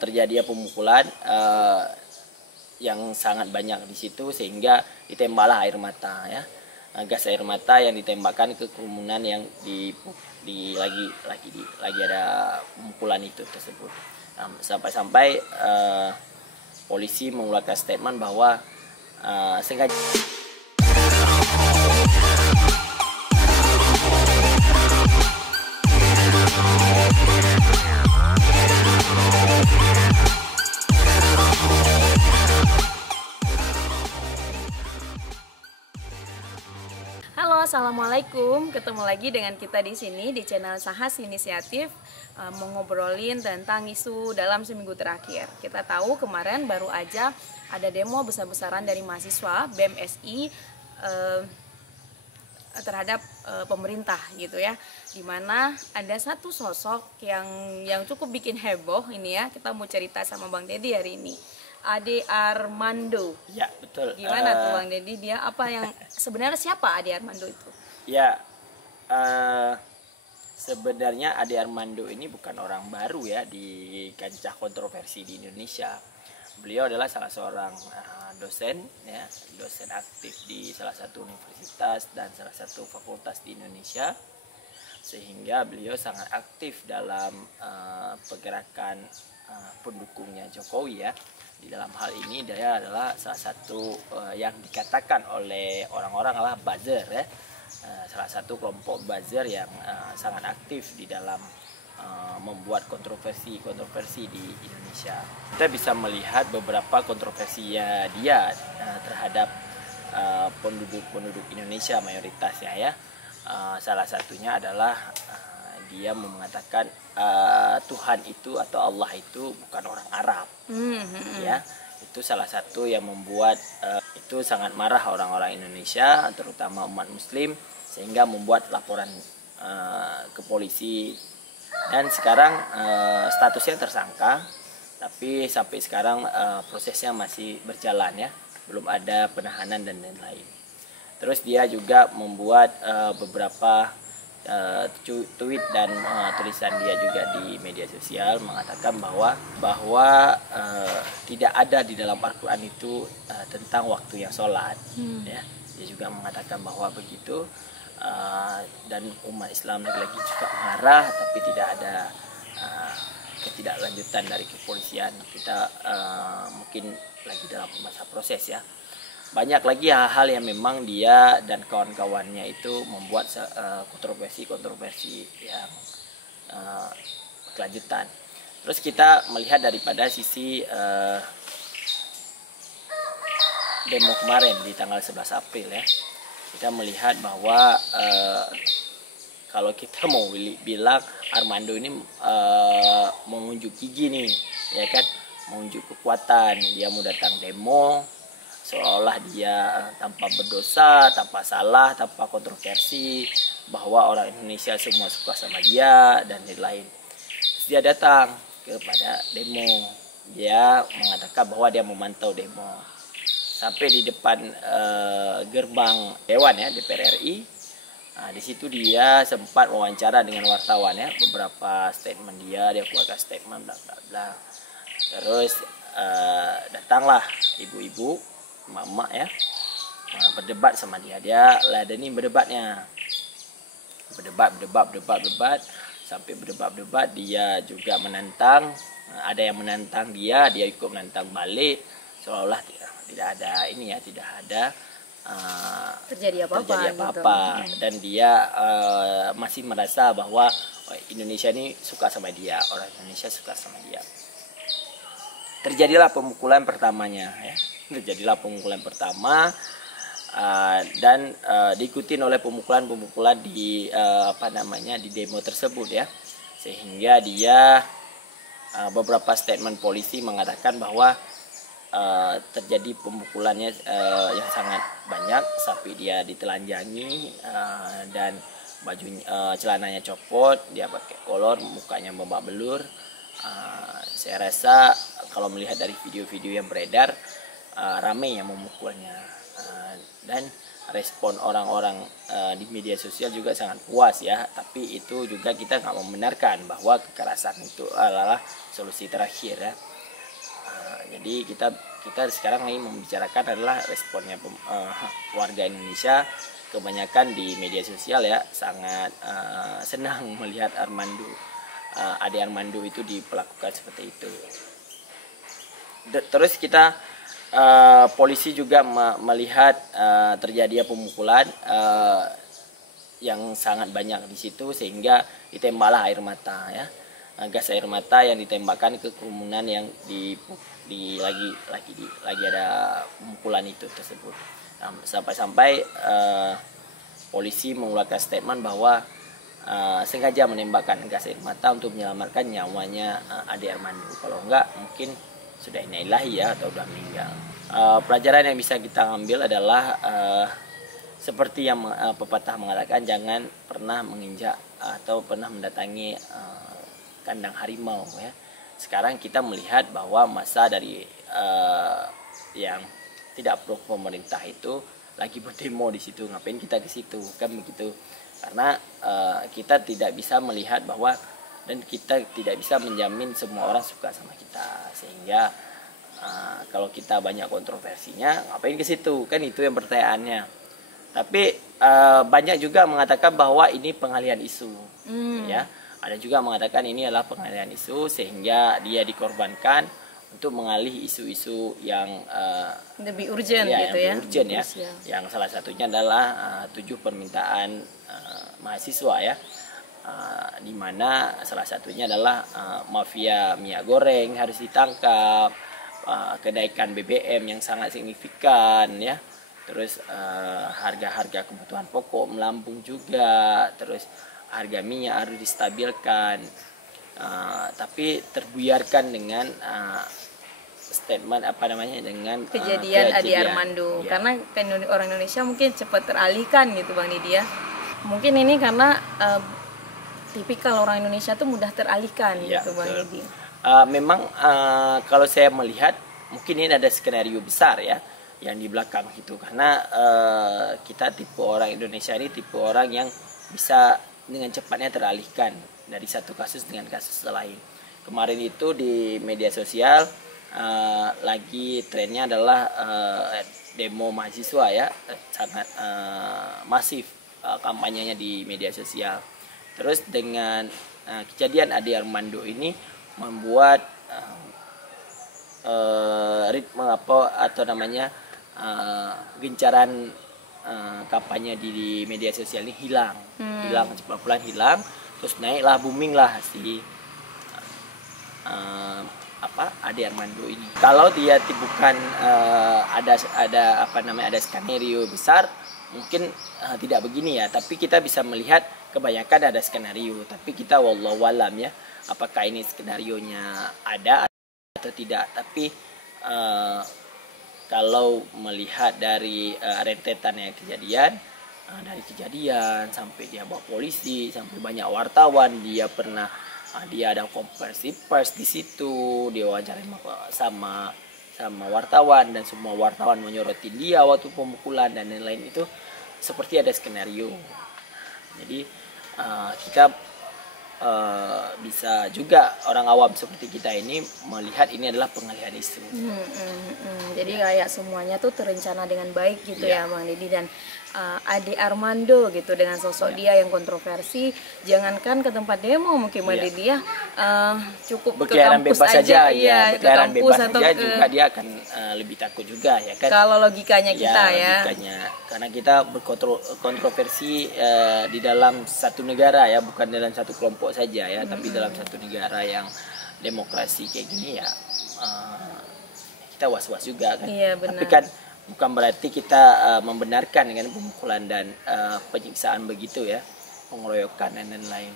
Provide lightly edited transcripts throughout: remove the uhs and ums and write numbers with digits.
terjadi pemukulan yang sangat banyak di situ, sehingga ditembaklah air mata ya. Gas air mata yang ditembakkan ke kerumunan yang lagi ada pemukulan itu tersebut. Sampai-sampai polisi mengeluarkan statement bahwa sengaja. Halo, assalamualaikum. Ketemu lagi dengan kita di sini di channel Sahas Inisiatif, mau ngobrolin tentang isu dalam seminggu terakhir. Kita tahu kemarin baru aja ada demo besar-besaran dari mahasiswa BMSI terhadap pemerintah gitu ya. Dimana ada satu sosok yang cukup bikin heboh ini ya. Kita mau cerita sama Bang Deddy hari ini. Ade Armando. Ya, betul. Gimana tuh Bang Deddy, dia apa yang sebenarnya siapa Ade Armando itu? Ya, sebenarnya Ade Armando ini bukan orang baru ya di kancah kontroversi di Indonesia. Beliau adalah salah seorang dosen ya, dosen aktif di salah satu universitas dan salah satu fakultas di Indonesia, sehingga beliau sangat aktif dalam pergerakan pendukungnya Jokowi ya. Di dalam hal ini dia adalah salah satu yang dikatakan oleh orang-orang adalah buzzer ya, salah satu kelompok buzzer yang sangat aktif di dalam membuat kontroversi di Indonesia. Kita bisa melihat beberapa kontroversinya dia terhadap penduduk Indonesia mayoritasnya ya. Salah satunya adalah dia mengatakan Tuhan itu atau Allah itu bukan orang Arab. Ya, itu salah satu yang membuat itu sangat marah orang-orang Indonesia, terutama umat Muslim, sehingga membuat laporan ke polisi. Dan sekarang statusnya tersangka, tapi sampai sekarang prosesnya masih berjalan ya, belum ada penahanan dan lain-lain. Terus dia juga membuat beberapa tweet dan tulisan dia juga di media sosial mengatakan bahwa tidak ada di dalam Al-Quran itu tentang waktu yang sholat ya. Dia juga mengatakan bahwa begitu, dan umat Islam lagi-lagi juga marah, tapi tidak ada ketidaklanjutan dari kepolisian. Kita mungkin lagi dalam masa proses ya. Banyak lagi hal-hal yang memang dia dan kawan-kawannya itu membuat kontroversi yang kelanjutan. Terus kita melihat daripada sisi demo kemarin di tanggal 11 April ya. Kita melihat bahwa kalau kita mau bilang Armando ini mengunjuk gigi nih, ya kan, mengunjuk kekuatan. Dia mau datang demo seolah dia tanpa berdosa, tanpa salah, tanpa kontroversi, bahwa orang Indonesia semua suka sama dia dan lain-lain. Dia datang kepada demo, dia mengatakan bahwa dia memantau demo sampai di depan gerbang Dewan ya, DPR RI. Nah, di situ dia sempat wawancara dengan wartawan ya, beberapa statement dia keluarkan statement bla bla bla. Terus datanglah ibu-ibu, mama ya, berdebat sama dia. Dia ladeni berdebat sampai berdebat. Dia juga menantang, ada yang menantang dia ikut menantang balik, seolah-olah tidak ada ini ya, tidak ada terjadi apa-apa gitu. Dan dia masih merasa bahwa Indonesia ini suka sama dia, orang Indonesia suka sama dia. Terjadilah pemukulan pertamanya ya. Dan diikuti oleh pemukulan di di demo tersebut ya, sehingga dia beberapa statement polisi mengatakan bahwa terjadi pemukulannya yang sangat banyak, sampai dia ditelanjangi dan bajunya celananya copot, dia pakai kolor, mukanya babak belur. Saya rasa kalau melihat dari video-video yang beredar, ramai yang memukulnya. Dan respon orang-orang di media sosial juga sangat puas ya, tapi itu juga kita nggak membenarkan bahwa kekerasan itu adalah solusi terakhir ya. Jadi kita sekarang lagi membicarakan adalah responnya warga Indonesia. Kebanyakan di media sosial ya sangat senang melihat Ade Armando itu diperlakukan seperti itu. Terus kita polisi juga melihat terjadinya pemukulan yang sangat banyak di situ, sehingga ditembaklah air mata ya, gas air mata yang ditembakkan ke kerumunan yang lagi ada pemukulan itu tersebut. Sampai-sampai polisi mengeluarkan statement bahwa sengaja menembakkan gas air mata untuk menyelamatkan nyawanya Ade Armando. Kalau enggak mungkin sudah innalillahi ya, atau sudah meninggal. Pelajaran yang bisa kita ambil adalah seperti yang pepatah mengatakan, jangan pernah menginjak atau pernah mendatangi kandang harimau ya. Sekarang kita melihat bahwa masa dari yang tidak pro pemerintah itu lagi berdemo di situ, ngapain kita ke situ kan begitu. Karena kita tidak bisa melihat bahwa, dan kita tidak bisa menjamin semua orang suka sama kita, sehingga kalau kita banyak kontroversinya ngapain ke situ kan, itu yang pertanyaannya. Tapi banyak juga mengatakan bahwa ini pengalihan isu ya. Ada juga mengatakan ini adalah pengalihan isu sehingga dia dikorbankan untuk mengalih isu-isu yang lebih urgent ya, gitu yang ya. urgent ya. Yang salah satunya adalah 7 permintaan mahasiswa ya. Di mana salah satunya adalah mafia minyak goreng harus ditangkap, kenaikan BBM yang sangat signifikan ya. Terus harga-harga kebutuhan pokok melambung juga, terus harga minyak harus distabilkan, tapi terbuyarkan dengan statement dengan kejadian Ade ya. Armando. Karena orang Indonesia mungkin cepat teralihkan gitu Bang Didi ya. Mungkin ini karena tipikal orang Indonesia tuh mudah teralihkan ya, gitu Bang Didi. Memang kalau saya melihat mungkin ini ada skenario besar ya yang di belakang itu, karena kita tipe orang Indonesia ini tipe orang yang bisa dengan cepatnya teralihkan dari satu kasus dengan kasus lain. Kemarin itu di media sosial lagi trennya adalah demo mahasiswa ya, sangat masif kampanyenya di media sosial. Terus dengan kejadian Ade Armando ini membuat ritme gencaran kampanye di media sosial ini hilang cepat hilang, terus naiklah, booming lah si Ade Armando ini. Kalau dia bukan ada skenario besar, mungkin tidak begini ya. Tapi kita bisa melihat kebanyakan ada skenario, tapi kita wallahu alam ya, apakah ini skenarionya ada atau tidak. Tapi kalau melihat dari rentetannya kejadian, dari kejadian sampai dia bawa polisi, sampai banyak wartawan, dia ada konversi pers di situ, dia wawancara sama wartawan, dan semua wartawan menyorotin dia waktu pemukulan dan lain-lain, itu seperti ada skenario. Jadi kita bisa juga orang awam seperti kita ini melihat ini adalah pengalihan isu. Jadi kayak semuanya tuh terencana dengan baik gitu ya Bang Didi. Dan Ade Armando gitu dengan sosok dia yang kontroversi, jangankan ke tempat demo mungkin Bang Didi ya, cukup berkeliaran ke kampus bebas aja ya, ke kampus atau juga dia akan lebih takut juga ya kan. Kalau logikanya kita logikanya. Karena kita berkontroversi di dalam satu negara ya, bukan dalam satu kelompok saja ya, tapi dalam satu negara yang demokrasi kayak gini ya, kita was-was juga kan. Tapi kan bukan berarti kita membenarkan dengan pemukulan dan penyiksaan begitu ya, pengeroyokan dan lain-lain.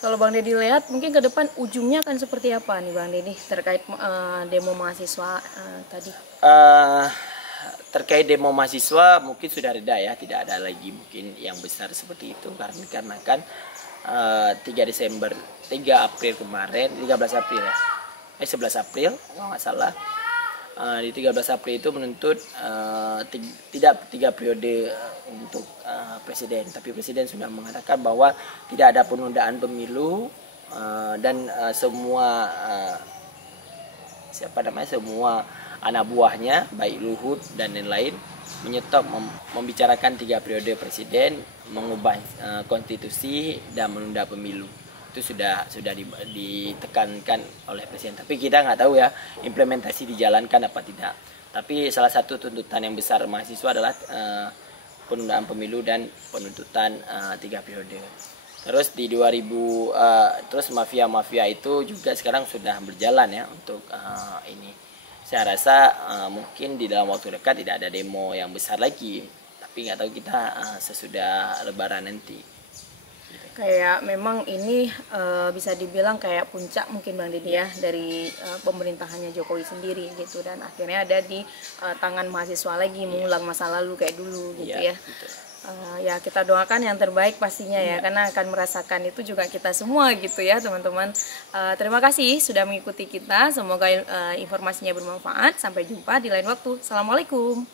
Kalau Bang Deddy lihat mungkin ke depan ujungnya akan seperti apa nih Bang Deddy terkait demo mahasiswa tadi? Terkait demo mahasiswa mungkin sudah reda ya, tidak ada lagi mungkin yang besar seperti itu, karena kan 3 April kemarin, 11 April kalau nggak salah, di 13 April itu menuntut tidak 3 periode untuk presiden, tapi presiden sudah mengatakan bahwa tidak ada penundaan pemilu dan semua semua anak buahnya baik Luhut dan lain-lain menyetop membicarakan 3 periode presiden, mengubah konstitusi dan menunda pemilu. Itu sudah ditekankan oleh presiden. Tapi kita nggak tahu ya implementasi dijalankan apa tidak. Tapi salah satu tuntutan yang besar mahasiswa adalah penundaan pemilu dan penuntutan 3 periode. Terus di 2000 terus mafia-mafia itu juga sekarang sudah berjalan ya untuk ini. Saya rasa mungkin di dalam waktu dekat tidak ada demo yang besar lagi. Tapi nggak tahu kita sesudah Lebaran nanti. Kayak memang ini bisa dibilang kayak puncak mungkin Bang Didi ya dari pemerintahannya Jokowi sendiri gitu, dan akhirnya ada di tangan mahasiswa lagi mengulang masa lalu kayak dulu gitu ya. Ya kita doakan yang terbaik pastinya ya, karena akan merasakan itu juga kita semua gitu ya teman-teman. Terima kasih sudah mengikuti kita, semoga informasinya bermanfaat. Sampai jumpa di lain waktu. Assalamualaikum.